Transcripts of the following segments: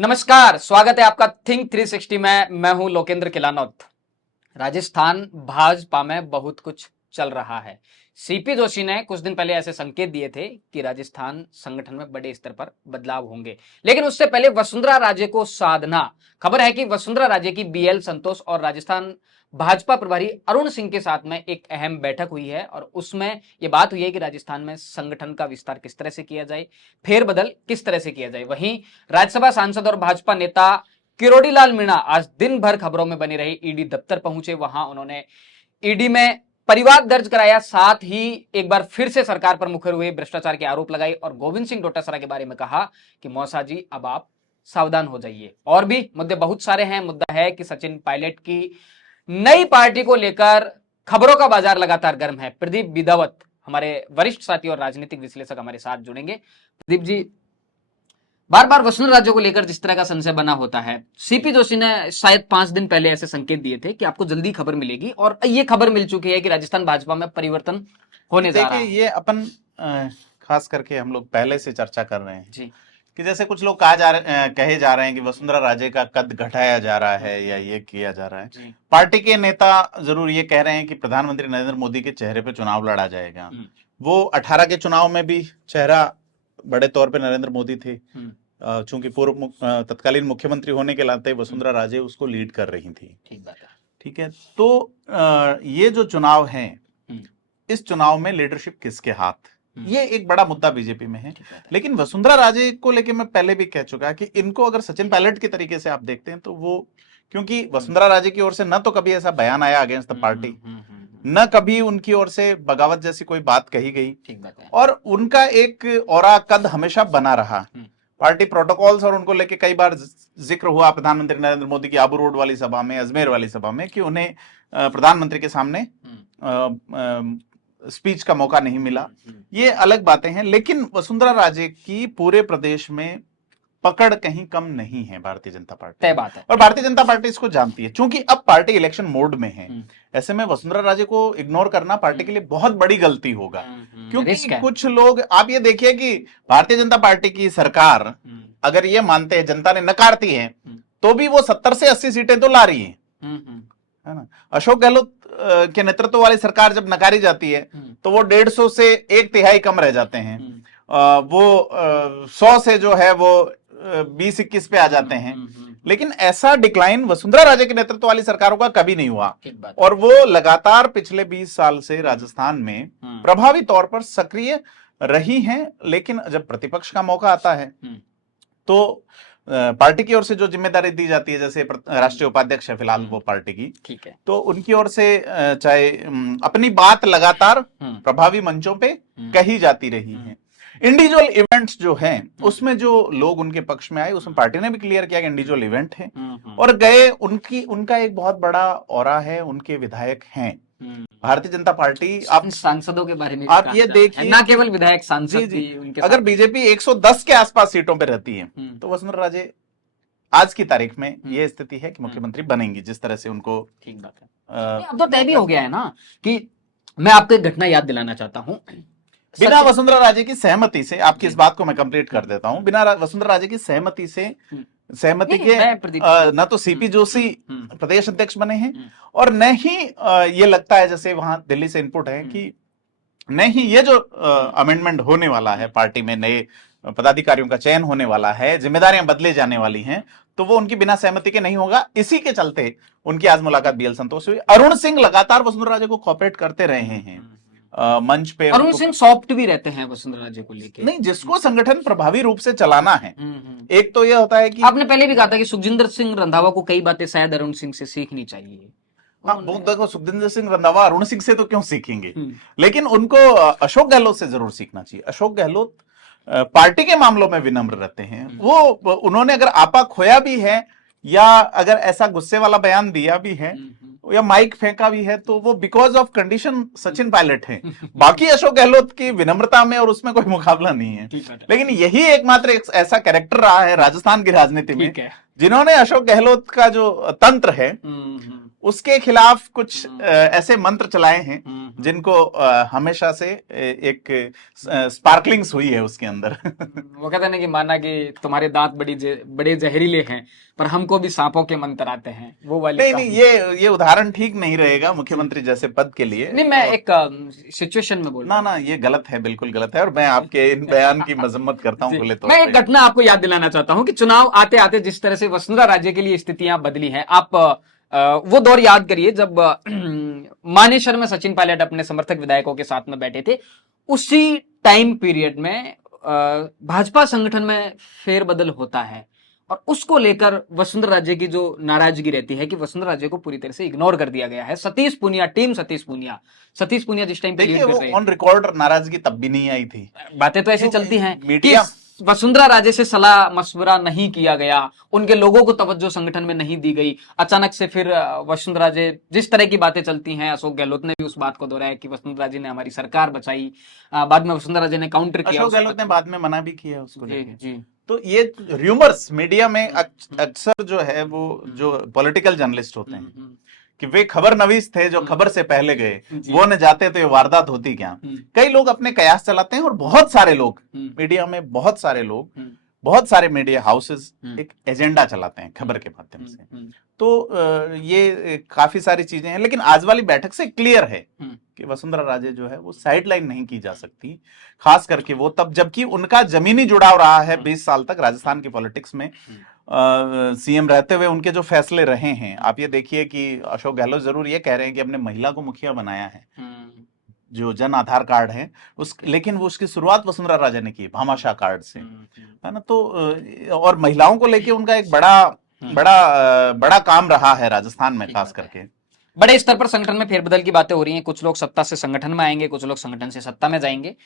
नमस्कार, स्वागत है आपका थिंक 360 में। मैं हूं लोकेंद्र किलानौत। राजस्थान भाजपा में बहुत कुछ चल रहा है। सीपी जोशी ने कुछ दिन पहले ऐसे संकेत दिए थे कि राजस्थान संगठन में बड़े स्तर पर बदलाव होंगे, लेकिन उससे पहले वसुंधरा राजे को साधना। खबर है कि वसुंधरा राजे की बीएल संतोष और राजस्थान भाजपा प्रभारी अरुण सिंह के साथ में एक अहम बैठक हुई है और उसमें यह बात हुई है कि राजस्थान में संगठन का विस्तार किस तरह से किया जाए, फेरबदल किस तरह से किया जाए। वहीं राज्यसभा सांसद और भाजपा नेता किरोड़ी लाल मीणा आज दिन भर खबरों में बनी रही ईडी दफ्तर पहुंचे। वहां उन्होंने ईडी में परिवाद दर्ज कराया, साथ ही एक बार फिर से सरकार पर मुखर हुए भ्रष्टाचार के आरोप लगाए और गोविंद सिंह डोटासरा के बारे में कहा कि मौसा जी अब आप सावधान हो जाइए। और भी मुद्दे बहुत सारे हैं। मुद्दा है कि सचिन पायलट की नई पार्टी को लेकर खबरों का बाजार लगातार गर्म है। प्रदीप बिदावत हमारे वरिष्ठ साथी और राजनीतिक विश्लेषक हमारे साथ जुड़ेंगे। प्रदीप जी, बार बार वसुंधरा राज्यों को लेकर जिस तरह का संशय बना होता है, सीपी जोशी ने शायद 5 दिन पहले ऐसे संकेत दिए थे कि आपको जल्दी खबर मिलेगी और ये खबर मिल चुकी है कि राजस्थान भाजपा में परिवर्तन होने जा रहा है। ये अपन खास करके हम लोग पहले से चर्चा कर रहे हैं जी। कि जैसे कुछ लोग कहे जा रहे हैं कि वसुंधरा राजे का कद घटाया जा रहा है या ये किया जा रहा है। जी। पार्टी के नेता जरूर ये कह रहे हैं कि प्रधानमंत्री नरेंद्र मोदी के चेहरे पे चुनाव लड़ा जाएगा। वो 18 के चुनाव में भी चेहरा बड़े तौर पे नरेंद्र मोदी थे। चूंकि पूर्व तत्कालीन मुख्यमंत्री होने के नाते वसुंधरा राजे उसको लीड कर रही थी। ठीक बात है। ठीक है, तो ये जो चुनाव है, इस चुनाव में लीडरशिप किसके हाथ, ये एक बड़ा मुद्दा बीजेपी में है। लेकिन वसुंधरा राजे को लेके मैं पहले भी कह चुका कि इनको अगर सचिन पायलट के तरीके से आप देखते हैं तो वो, क्योंकि वसुंधरा राजे की ओर से न तो कभी ऐसा बयान आया अगेंस्ट द पार्टी, न कभी उनकी ओर से बगावत जैसी कोई बात कही गई, और उनका एक ऑरा कद हमेशा बना रहा। पार्टी प्रोटोकॉल्स और उनको लेके कई बार जिक्र हुआ प्रधानमंत्री नरेंद्र मोदी की आबू रोड वाली सभा में, अजमेर वाली सभा में, कि उन्हें प्रधानमंत्री के सामने स्पीच का मौका नहीं मिला। ये अलग बातें हैं, लेकिन वसुंधरा राजे की पूरे प्रदेश में पकड़ कहीं कम नहीं है भारतीय जनता पार्टी। तय बात है। और भारतीय जनता पार्टी इसको जानती है। चूंकि अब पार्टी इलेक्शन मोड में है, ऐसे में वसुंधरा राजे को इग्नोर करना पार्टी के लिए बहुत बड़ी गलती होगा। क्योंकि कुछ लोग, आप ये देखिए कि भारतीय जनता पार्टी की सरकार अगर ये मानते हैं, जनता ने नकारती है, तो भी वो 70 से 80 सीटें तो ला रही है ना। अशोक गहलोत के नेतृत्व वाली सरकार जब नकारी जाती है तो वो 150 से 1/3 कम रह जाते हैं। वो 100 से जो है वो 20-21 पे आ जाते हैं। लेकिन ऐसा डिक्लाइन वसुंधरा राजे के नेतृत्व वाली सरकारों का कभी नहीं हुआ। और वो लगातार पिछले 20 साल से राजस्थान में प्रभावी तौर पर सक्रिय रही हैं। लेकिन जब प्रतिपक्ष का मौका आता है तो पार्टी की ओर से जो जिम्मेदारी दी जाती है, जैसे राष्ट्रीय उपाध्यक्ष है फिलहाल वो पार्टी की, ठीक है, तो उनकी ओर से चाहे अपनी बात लगातार प्रभावी मंचों पे कही जाती रही है। इंडिविजुअल इवेंट्स जो हैं उसमें जो लोग उनके पक्ष में आए, उसमें पार्टी ने भी क्लियर किया कि इंडिविजुअल इवेंट है और गए। उनका एक बहुत बड़ा ऑरा है, उनके विधायक हैं। भारतीय जनता पार्टी, आप सांसदों के बारे में आप ये देखिए, ना केवल विधायक, सांसद भी उनके अगर बीजेपी 110 के आसपास सीटों पे रहती है तो वसुंधरा राजे आज की तारीख में ये स्थिति है कि मुख्यमंत्री बनेंगी, जिस तरह से उनको। ठीक बात है। अब तो तय भी हो गया है ना कि मैं आपको एक घटना याद दिलाना चाहता हूँ। बिना वसुंधरा राजे की सहमति से, आपकी इस बात को मैं कंप्लीट कर देता हूं, बिना वसुंधरा राजे की सहमति के न तो सीपी जोशी प्रदेश अध्यक्ष बने हैं और न ही ये लगता है, जैसे वहां दिल्ली से इनपुट है कि नहीं, ये जो अमेंडमेंट होने वाला है, पार्टी में नए पदाधिकारियों का चयन होने वाला है, जिम्मेदारियां बदले जाने वाली हैं, तो वो उनकी बिना सहमति के नहीं होगा। इसी के चलते उनकी आज मुलाकात बीएल संतोष हुई। अरुण सिंह लगातार वसुंधरा राजे को कोऑपरेट करते रहे हैं मंच पे। अरुण सिंह सॉफ्ट भी रहते हैं वसुंधरा राजे को लेकर। नहीं, जिसको संगठन प्रभावी रूप से चलाना है, एक तो यह होता है कि आपने पहले भी कहा था कि सुखजिंदर सिंह रंधावा को कई बातें शायद अरुण सिंह से सीखनी चाहिए। हाँ, वो देखो, सुखजिंदर सिंह रंधावा अरुण सिंह से तो क्यों सीखेंगे, लेकिन उनको अशोक गहलोत से जरूर सीखना चाहिए। अशोक गहलोत पार्टी के मामलों में विनम्र रहते हैं। वो उन्होंने अगर आपा खोया भी है या अगर ऐसा गुस्से वाला बयान दिया भी है या माइक फेंका भी है, तो वो because of condition Sachin Pilot है। बाकी अशोक गहलोत की विनम्रता में और उसमें कोई मुकाबला नहीं है। लेकिन यही एकमात्र एक ऐसा कैरेक्टर रहा है राजस्थान की राजनीति में जिन्होंने अशोक गहलोत का जो तंत्र है उसके खिलाफ कुछ ऐसे मंत्र चलाए हैं जिनको हमेशा से एक स्पार्कलिंग्स हुई है उसके अंदर। वो कहते हैं ना कि माना कि तुम्हारे दांत बड़े जहरीले हैं पर हमको भी सांपों के मंत्र आते हैं, वो वाली। नहीं, ये उदाहरण ठीक नहीं रहेगा मुख्यमंत्री जैसे पद के लिए। नहीं, मैं एक सिचुएशन में बोल ना, ये गलत है, बिल्कुल गलत है, और मैं आपके इन बयान की मजम्मत करता हूँ खुले तौर पे। मैं एक घटना आपको याद दिलाना चाहता हूँ कि चुनाव आते आते जिस तरह से वसुंधरा राजे के लिए स्थितियां बदली हैं, आप वो दौर याद करिए जब मानेसर में सचिन पायलट अपने समर्थक विधायकों के साथ में बैठे थे। उसी टाइम पीरियड में भाजपा संगठन में फेरबदल होता है और उसको लेकर वसुंधरा राजे की जो नाराजगी रहती है कि वसुंधरा राजे को पूरी तरह से इग्नोर कर दिया गया है। सतीश पूनिया सतीश पूनिया जिस टाइम पे लीड कर रहे हैं, ऑन रिकॉर्ड नाराजगी तब भी नहीं आई थी। बातें तो ऐसी चलती हैं कि मीडिया वसुंधरा राजे से सलाह मशवरा नहीं किया गया, उनके लोगों को तवज्जो संगठन में नहीं दी गई। अचानक से फिर वसुंधरा राजे, जिस तरह की बातें चलती हैं, अशोक गहलोत ने भी उस बात को दोहराया कि वसुंधरा राजे ने हमारी सरकार बचाई। बाद में वसुंधरा राजे ने काउंटर किया, अशोक गहलोत ने बाद में मना भी किया उसको लेके। जी। तो ये र्यूमर्स मीडिया में अक्सर जो है वो जो पॉलिटिकल जर्नलिस्ट होते हैं कि वे खबर नवीस थे जो खबर से पहले गए, वो न जाते तो ये वारदात होती क्या। कई लोग अपने कयास चलाते हैं और बहुत सारे लोग मीडिया में, बहुत सारे मीडिया हाउसेस एक एजेंडा चलाते हैं खबर के माध्यम से। तो ये काफी सारी चीजें हैं, लेकिन आज वाली बैठक से क्लियर है कि वसुंधरा राजे जो है वो साइडलाइन नहीं की जा सकती, खास करके वो तब जबकि उनका जमीनी जुड़ाव रहा है 20 साल तक राजस्थान की पॉलिटिक्स में। सीएम रहते हुए उनके जो फैसले रहे हैं, आप ये देखिए कि अशोक गहलोत जरूर ये कह रहे हैं कि हमने महिला को मुखिया बनाया है, जो जन आधार कार्ड है लेकिन वो उसकी शुरुआत वसुंधरा राजे ने की भामाशाह कार्ड से, है ना। तो और महिलाओं को लेके उनका एक बड़ा काम रहा है राजस्थान में, खास करके बड़े स्तर पर संगठन में फेरबदल की बातें हो रही हैं। कुछ लोग सत्ता से संगठन में आएंगे, कुछ लोग संगठन से सत्ता में जाएंगे।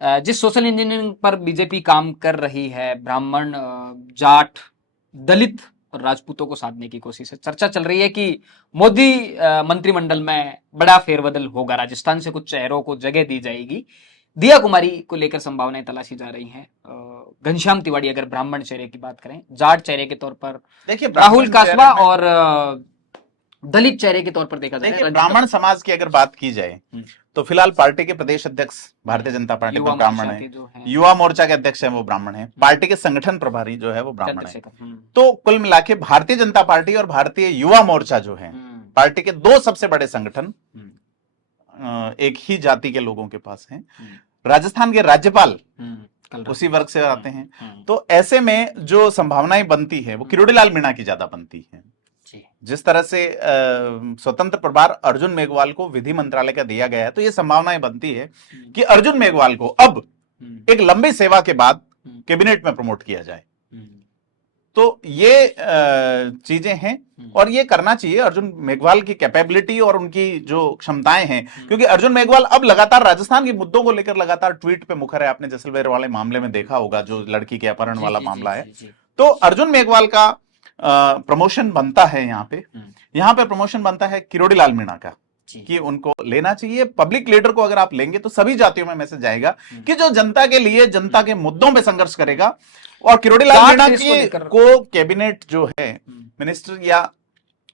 जिस सोशल इंजीनियरिंग पर बीजेपी काम कर रही है, ब्राह्मण, जाट, दलित और राजपूतों को साधने की कोशिश है। चर्चा चल रही है कि मोदी मंत्रिमंडल में बड़ा फेरबदल होगा, राजस्थान से कुछ चेहरों को जगह दी जाएगी। दिया कुमारी को लेकर संभावनाएं तलाशी जा रही हैं। घनश्याम तिवाड़ी, अगर ब्राह्मण चेहरे की बात करें, जाट चेहरे के तौर पर देखिए राहुल कासवा, और दलित चेहरे के तौर पर देखा जाए, देखिए ब्राह्मण समाज की अगर बात की जाए तो फिलहाल पार्टी के प्रदेश अध्यक्ष भारतीय जनता पार्टी में ब्राह्मण है, युवा मोर्चा के अध्यक्ष हैं वो ब्राह्मण है, पार्टी के संगठन प्रभारी जो है वो ब्राह्मण है। तो कुल मिला के भारतीय जनता पार्टी और भारतीय युवा मोर्चा जो है, पार्टी के दो सबसे बड़े संगठन एक ही जाति के लोगों के पास हैं। राजस्थान के राज्यपाल उसी वर्ग से आते हैं। तो ऐसे में जो संभावनाएं बनती है वो किरोड़ीलाल मीणा की ज्यादा बनती है। जिस तरह से स्वतंत्र प्रभार अर्जुन मेघवाल को विधि मंत्रालय का दिया गया है, तो ये संभावनाएं बनती है कि अर्जुन मेघवाल को अब एक लंबी सेवा के बाद कैबिनेट में प्रमोट किया जाए। तो ये चीजें हैं और ये करना चाहिए। अर्जुन मेघवाल की कैपेबिलिटी और उनकी जो क्षमताएं हैं, क्योंकि अर्जुन मेघवाल अब लगातार राजस्थान के मुद्दों को लेकर लगातार ट्वीट पे मुखर है। आपने जैसलमेर वाले मामले में देखा होगा, जो लड़की के अपहरण वाला मामला है। तो अर्जुन मेघवाल का प्रमोशन बनता है यहाँ पे प्रमोशन बनता है किरोड़ीलाल मीणा का, कि उनको लेना चाहिए। पब्लिक लीडर को अगर आप लेंगे तो सभी जातियों में मैसेज जाएगा कि जो जनता के लिए, जनता के मुद्दों पे संघर्ष करेगा। और किरोड़ीलाल मीणा को कैबिनेट जो है, मिनिस्टर या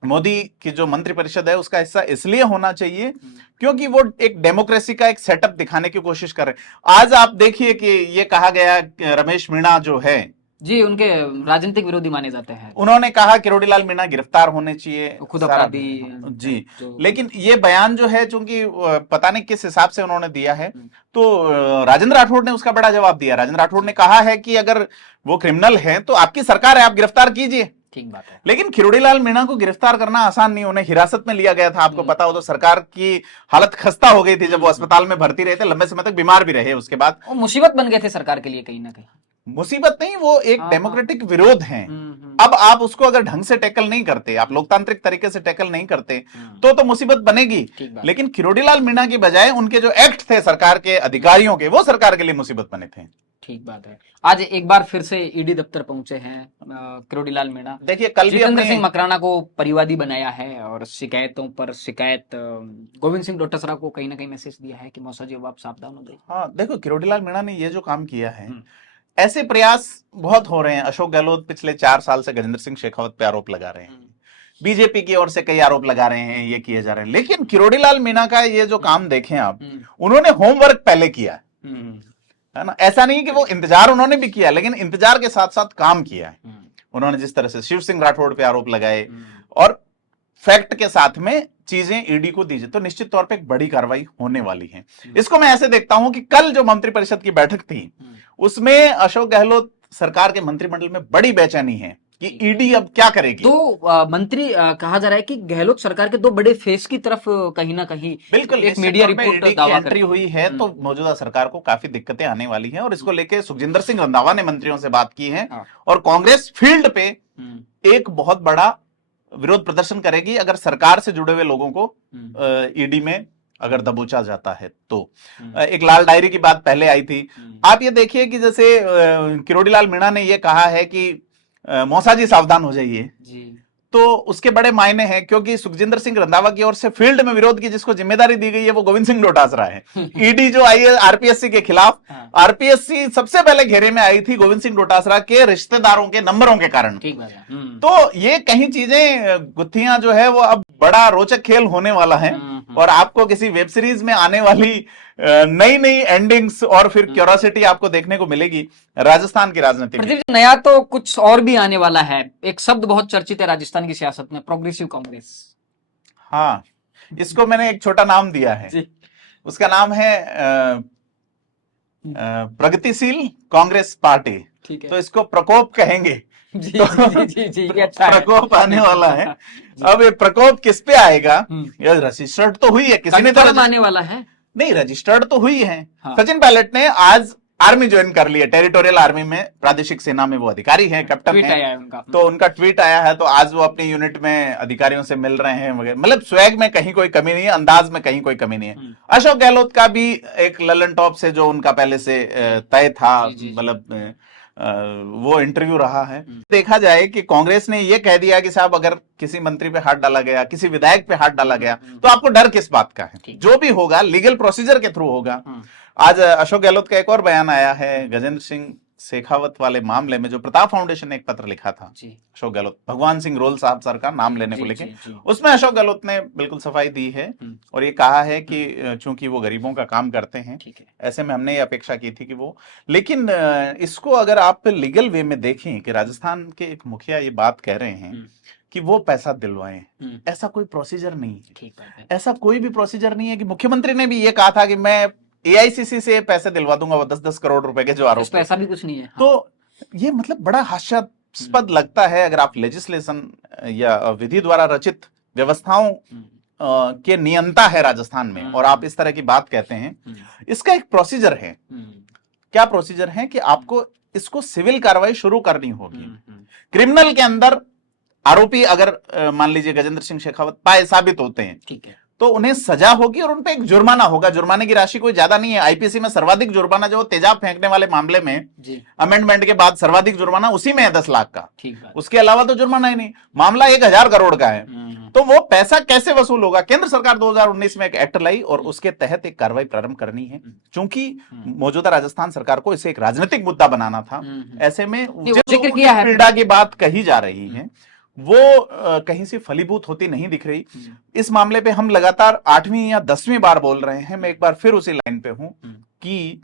मोदी की जो मंत्रिपरिषद है, उसका हिस्सा इसलिए होना चाहिए क्योंकि वो एक डेमोक्रेसी का एक सेटअप दिखाने की कोशिश कर रहे हैं। आज आप देखिए कि ये कहा गया रमेश मीणा जो है जी, उनके राजनीतिक विरोधी माने जाते हैं। उन्होंने कहा किरोड़ीलाल मीणा गिरफ्तार होने चाहिए, खुद अपराधी जी। लेकिन ये बयान जो है, चूंकि पता नहीं किस हिसाब से उन्होंने दिया है, तो राजेंद्र राठौड़ ने उसका बड़ा जवाब दिया। राजेंद्र राठौड़ ने कहा है कि अगर वो क्रिमिनल है तो आपकी सरकार है, आप गिरफ्तार कीजिए। ठीक बात है। लेकिन किरोड़ीलाल मीणा को गिरफ्तार करना आसान नहीं। उन्हें हिरासत में लिया गया था, आपको पता हो तो। सरकार की हालत खस्ता हो गई थी जब वो अस्पताल में भर्ती रहे थे, लंबे समय तक बीमार भी रहे। उसके बाद मुसीबत बन गए थे सरकार के लिए, कहीं ना कहीं। मुसीबत नहीं, वो एक डेमोक्रेटिक विरोध है। अब आप उसको अगर ढंग से टैकल नहीं करते, आप लोकतांत्रिक तरीके से टैकल नहीं करते, तो मुसीबत बनेगी। लेकिन किरोड़ीलाल मीणा की बजाय उनके जो एक्ट थे सरकार के अधिकारियों के, वो सरकार के लिए मुसीबत बने थे। ठीक बात है। आज एक बार फिर से ईडी दफ्तर पहुंचे हैं किरोड़ीलाल मीणा। देखिए, कल भी जितेंद्र सिंह मकराना को परिवादी बनाया है और शिकायतों पर शिकायत गोविंद सिंह डोटासरा को कहीं ना कहीं मैसेज दिया है कि मौसा जी अब आप सावधान हो जाइए। हाँ, देखो किरोड़ीलाल मीणा ने ये जो काम किया है, ऐसे प्रयास बहुत हो रहे हैं। अशोक गहलोत पिछले 4 साल से गजेंद्र सिंह शेखावत पे आरोप लगा रहे हैं। बीजेपी की ओर से कई आरोप लगा रहे हैं, ये किए जा रहे हैं। लेकिन किरोड़ीलाल मीणा का ये जो काम देखें आप, उन्होंने होमवर्क पहले किया है ना। ऐसा नहीं कि वो इंतजार उन्होंने भी किया, लेकिन इंतजार के साथ साथ काम किया है। उन्होंने जिस तरह से शिव सिंह राठौड़ पे आरोप लगाए और फैक्ट के साथ में चीजें ईडी को दीजिए, तो निश्चित तौर पे एक बड़ी कार्रवाई होने वाली है। इसको मैं ऐसे देखता हूं कि कल जो मंत्रिपरिषद की बैठक थी, उसमें अशोक गहलोत सरकार के मंत्रिमंडल में बड़ी बेचैनी है कि ईडी अब क्या करेगी। तो मंत्री कहा जा रहा है कि गहलोत सरकार के दो बड़े फेस की तरफ कहीं ना कहीं बिल्कुल एक मीडिया रिपोर्ट की एंट्री हुई है, तो मौजूदा सरकार को काफी दिक्कतें आने वाली हैं। और इसको लेके सुखजिंदर सिंह रंधावा ने मंत्रियों से बात की है और कांग्रेस फील्ड पे एक बहुत बड़ा विरोध प्रदर्शन करेगी अगर सरकार से जुड़े हुए लोगों को ईडी में अगर दबोचा जाता है तो। एक लाल डायरी की बात पहले आई थी। आप ये देखिए कि जैसे किरोड़ीलाल मीणा ने ये कहा है कि मौसा जी सावधान हो जाइए, तो उसके बड़े मायने हैं, क्योंकि सुखजिंदर सिंह रंधावा की ओर से फील्ड में विरोध की जिसको जिम्मेदारी दी गई है वो गोविंद सिंह डोटासरा है। ईडी जो आई है आरपीएससी के खिलाफ, आरपीएससी सबसे पहले घेरे में आई थी गोविंद सिंह डोटासरा के रिश्तेदारों के नंबरों के कारण। तो ये कहीं चीजें गुत्थियां जो है वो अब बड़ा रोचक खेल होने वाला है और आपको किसी वेब सीरीज में आने वाली नई नई एंडिंग्स और फिर क्यूरियोसिटी आपको देखने को मिलेगी राजस्थान की राजनीति में। नया तो कुछ और भी आने वाला है। एक शब्द बहुत चर्चित है राजस्थान की सियासत में, प्रोग्रेसिव कांग्रेस। हाँ, इसको मैंने एक छोटा नाम दिया है, उसका नाम है प्रगतिशील कांग्रेस पार्टी। ठीक है, तो इसको प्रकोप कहेंगे। जी, तो जी, अच्छा प्रकोप आने वाला है। अब ये प्रकोप किस पे आएगा? ये रजिस्टर्ड तो हुई है, किसी ने तो आने वाला है नहीं, रजिस्टर्ड तो हुई है। हाँ। सचिन पायलट ने आज आर्मी ज्वाइन कर लिया, टेरिटोरियल आर्मी में, प्रादेशिक सेना में वो अधिकारी हैं, कैप्टन हैं। तो उनका ट्वीट आया है, तो आज वो अपनी यूनिट में अधिकारियों से मिल रहे हैं वगैरह। मतलब स्वैग में कहीं कोई कमी नहीं है, अंदाज में कहीं कोई कमी नहीं है। अशोक गहलोत का भी एक ललन टॉप से जो उनका पहले से तय था, मतलब वो इंटरव्यू रहा है। देखा जाए कि कांग्रेस ने ये कह दिया कि साहब अगर किसी मंत्री पे हाथ डाला गया, किसी विधायक पे हाथ डाला गया, तो आपको डर किस बात का है? जो भी होगा लीगल प्रोसीजर के थ्रू होगा। आज अशोक गहलोत का एक और बयान आया है गजेंद्र सिंह शेखावत वाले मामले में, जो प्रताप फाउंडेशन ने एक पत्र लिखा था अशोक गहलोत, भगवान सिंह रोल साहब सर का नाम लेने को लेके, उसमें अशोक गहलोत ने बिल्कुल सफाई दी है और ये कहा है कि चूंकि वो गरीबों का काम करते हैं, ऐसे में हमने ये अपेक्षा की थी कि वो, लेकिन इसको अगर आप लीगल वे में देखें कि राजस्थान के एक मुखिया ये बात कह रहे हैं कि वो पैसा दिलवाएं, ऐसा कोई प्रोसीजर नहीं है। ऐसा कोई भी प्रोसीजर नहीं है कि मुख्यमंत्री ने भी ये कहा था कि मैं एआईसीसी से पैसे दिलवा दूंगा, वो 10-10 करोड़ रुपए के जो आरोप, ऐसा भी कुछ नहीं है। तो ये मतलब बड़ा हास्यास्पद लगता है अगर आप लेजिस्लेशन या विधि द्वारा रचित व्यवस्थाओं के नियंता है राजस्थान में और आप इस तरह की बात कहते हैं। इसका एक प्रोसीजर है। क्या प्रोसीजर है? कि आपको इसको सिविल कार्रवाई शुरू करनी होगी। क्रिमिनल के अंदर आरोपी अगर मान लीजिए गजेंद्र सिंह शेखावत पाए साबित होते हैं, ठीक है, तो उन्हें सजा होगी और उन पे एक जुर्माना होगा। जुर्माने की राशि कोई ज्यादा नहीं है। आईपीसी में सर्वाधिक जुर्माना जो तेजाब फेंकने वाले मामले में अमेंडमेंट के बाद सर्वाधिक जुर्माना उसी में है 10 लाख का। उसके अलावा तो जुर्माना ही नहीं। मामला 1000 करोड़ का है, तो वो पैसा कैसे वसूल होगा? केंद्र सरकार 2019 में एक एक्ट लाई और उसके तहत एक कार्रवाई प्रारंभ करनी है। चूंकि मौजूदा राजस्थान सरकार को इसे एक राजनीतिक मुद्दा बनाना था, ऐसे में जिक्र किया है, पीड़ा की बात कही जा रही है, वो कहीं से फलीभूत होती नहीं दिख रही। इस मामले पे हम लगातार 8वीं या 10वीं बार बोल रहे हैं। मैं एक बार फिर उसी लाइन पे हूं कि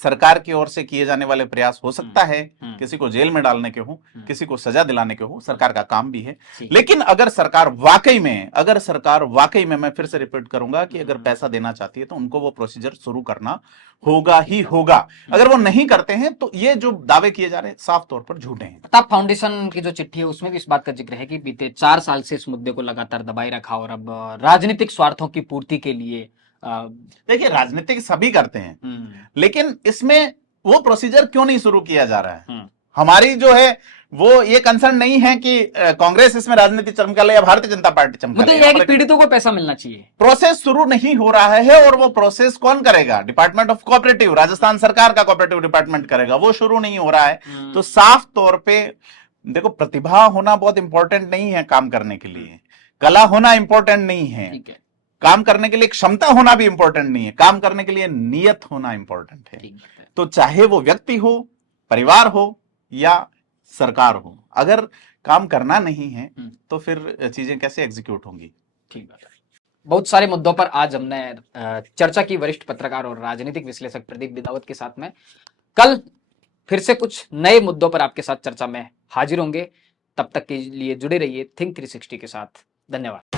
सरकार की ओर से किए जाने वाले प्रयास हो सकता है किसी को जेल में डालने के हो, किसी को सजा दिलाने के हो, सरकार का काम भी है। लेकिन अगर सरकार वाकई में, मैं फिर से रिपीट करूंगा कि अगर पैसा देना चाहती है तो उनको वो प्रोसीजर शुरू करना होगा ही होगा। अगर वो नहीं करते हैं तो ये जो दावे किए जा रहे हैं साफ तौर पर झूठे हैं। प्रताप फाउंडेशन की जो चिट्ठी है उसमें भी इस बात का जिक्र है कि बीते 4 साल से इस मुद्दे को लगातार दबाए रखा और अब राजनीतिक स्वार्थों की पूर्ति के लिए, देखिए राजनीतिक सभी करते हैं, लेकिन इसमें वो प्रोसीजर क्यों नहीं शुरू किया जा रहा है? हमारी जो है वो ये कंसर्न नहीं है कि कांग्रेस इसमें राजनीति चमका ले या भारतीय जनता पार्टी चमका ले। ये कि पीड़ितों को पैसा मिलना चाहिए। प्रोसेस शुरू नहीं हो रहा है और वो प्रोसेस कौन करेगा? डिपार्टमेंट ऑफ कोऑपरेटिव, राजस्थान सरकार का कोऑपरेटिव डिपार्टमेंट करेगा। वो शुरू नहीं हो रहा है। तो साफ तौर पे देखो, प्रतिभा होना बहुत इंपॉर्टेंट नहीं है काम करने के लिए, कला होना इंपॉर्टेंट नहीं है, काम करने के लिए क्षमता होना भी इंपॉर्टेंट नहीं है, काम करने के लिए नियत होना इंपॉर्टेंट है। तो चाहे वो व्यक्ति हो, परिवार हो या सरकार हो, अगर काम करना नहीं है तो फिर चीजें कैसे एग्जीक्यूट होंगी। ठीक बात है। बहुत सारे मुद्दों पर आज हमने चर्चा की वरिष्ठ पत्रकार और राजनीतिक विश्लेषक प्रदीप बिदावत के साथ में। कल फिर से कुछ नए मुद्दों पर आपके साथ चर्चा में हाजिर होंगे। तब तक के लिए जुड़े रहिए थिंक 360 के साथ। धन्यवाद।